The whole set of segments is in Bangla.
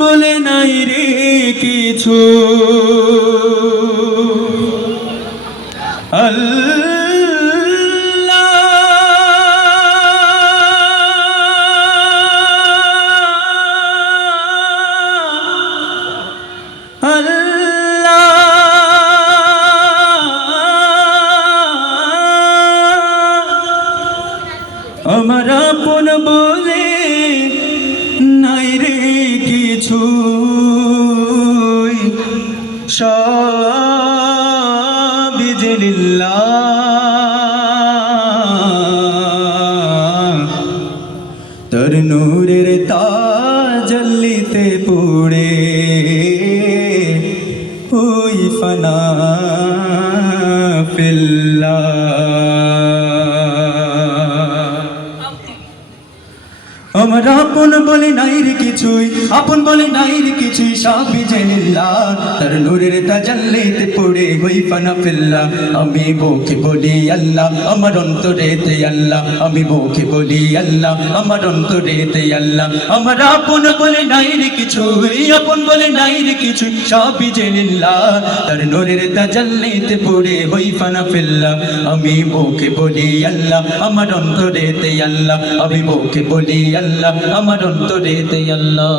বলে নাই রে কিছু আমার আপন বলে নাই রে কিছু সব যে লিল্লাহ তোর নূরের তাজাল্লিতে পুড়ে ওই ফানা ফিল্লাহ আমার আপন বলে নাই রে কিছুই আপন বলে নাই রে কিছুই সবই জানিল্লাহ তার নূরের তাজাল্লিতে পড়ে হই ফানা ফিল্লাহ আমি মুখে বলি আল্লাহ আমার অন্তরেতে আল্লাহ আমি মুখে বলি আল্লাহ আমার অন্তরেতে আল্লাহ আমার আপন বলে নাই রে কিছুই আপন বলে নাই রে কিছুই সবই জানিল্লাহ তার নূরের তাজাল্লিতে পড়ে হই ফানা ফিল্লাহ আমি মুখে বলি আল্লাহ আমার অন্তরেতে আল্লাহ আমি মুখে বলি আল্লাহ আমার অন্তরেতে আল্লাহ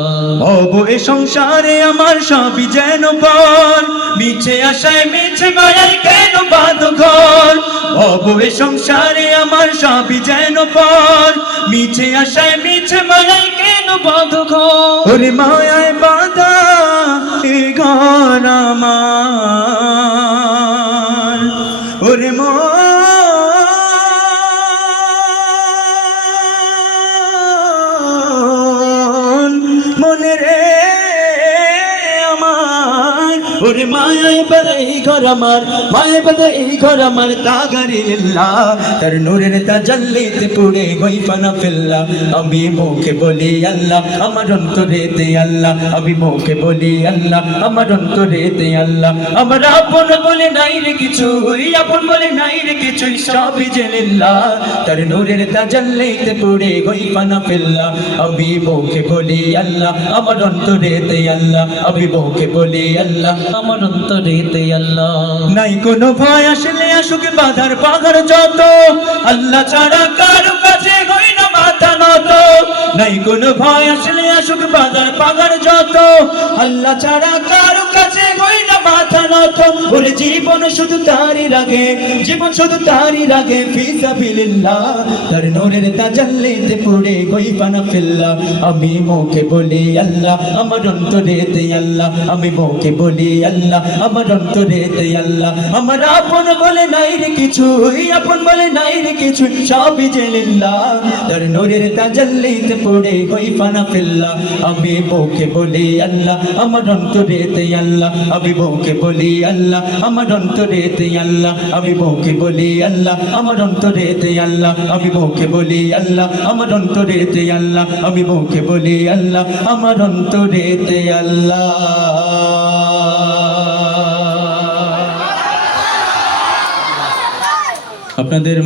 হবো এ সংসারে আমার সবই যেন পর মিছে আশায় মিছে মায়ায় কেন বাঁধো ঘর হবো এ সংসারে আমার সবই যেন পর মিছে আশায় মিছে মায়ায় কেন বাঁধো ঘর ওরে মায়ায় বাঁধা এ ঘর আমার ওরে মনে রে আমার ওরে মায়ায় বাঁধা এই ঘর আমার মায়ায় বাঁধা এই ঘর আমার তাগারি লিল্লাহ তার নূরের তাজাল্লিতে পুড়ে হই ফানা ফিল্লাহ আমি মুখে বলি আল্লাহ আমার অন্তরেতে আল্লাহ আমি মুখে বলি আল্লাহ আমার অন্তরেতে আল্লাহ আমার আপন বলে নাই রে কিছু আপন বলে নাই রে কিছু সবই যে লিল্লাহ তার নূরের তাজাল্লিতে পুড়ে হই ফানা ফিল্লাহ আমি মুখে বলি আল্লাহ আমার অন্তরেতে আল্লাহ আমি মুখে বলি আল্লাহ আমার অন্তরেতে আল্লাহ নাই কোনো ভয় আসলে আসুক বাধার পাগার যত আল্লাহ ছাড়া কারো কাছে হই না মাথা নত নাই কোনো ভয় আসলে আসুক বাধার পাগার যত আল্লাহ ছাড়া কারো কাছে হই না মাথা নত ওরে জীবন শুধু তারই রাগে জীবন শুধু তারই রাগে ফি সাবিলিল্লাহ তার নূরের তাজাল্লিতে পুড়ে হই ফানা ফিল্লাহ আমি মুখে বলি আল্লাহ আমার অন্তরেতে আল্লাহ আমি মুখে বলি আল্লাহ আমার অন্তরেতে আল্লাহ আমার আপন বলে নাই রে কিছু আপন বলে নাই রে কিছু সবই যে লিল্লাহ তার নূরের তাজাল্লিতে পড়ে হই ফানা ফিল্লাহ আমি মুখে বলি আল্লাহ আমার অন্তরেতে আল্লাহ আমি মুখে বলি আল্লাহ আমার অন্তরেতে আল্লাহ আমি মুখে বলি আল্লাহ আমার অন্তরেতে আল্লাহ আমি মুখে বলি আল্লাহ আমার অন্তরেতে আল্লাহ আমি মুখে বলি আল্লাহ আমার অন্তরেতে আল্লাহ আপনাদের